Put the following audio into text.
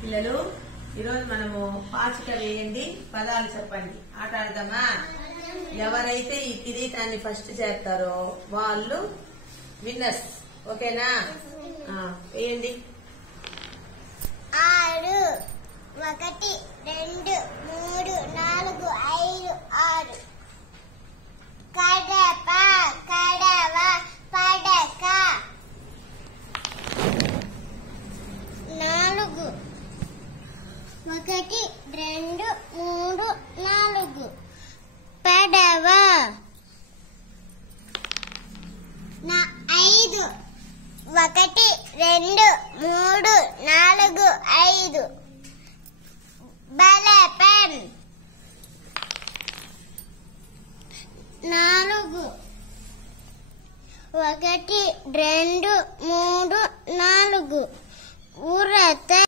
పిల్లలు ఈరోజు మనము పాచిక వేయండి పదాలు చెప్పండి ఆట ఆడదామా. ఎవరైతే ఈ కిరీటాన్ని ఫస్ట్ చేస్తారో వాళ్ళు విన్నర్స్. ఓకేనా? వేయండి. 6 1 2 3 4 5 6 కడప కడవ పడక 4 1 2 3 4 పడవ 5 1 2 3 4 5 బలపం 4 1 2 3 4 ఉరత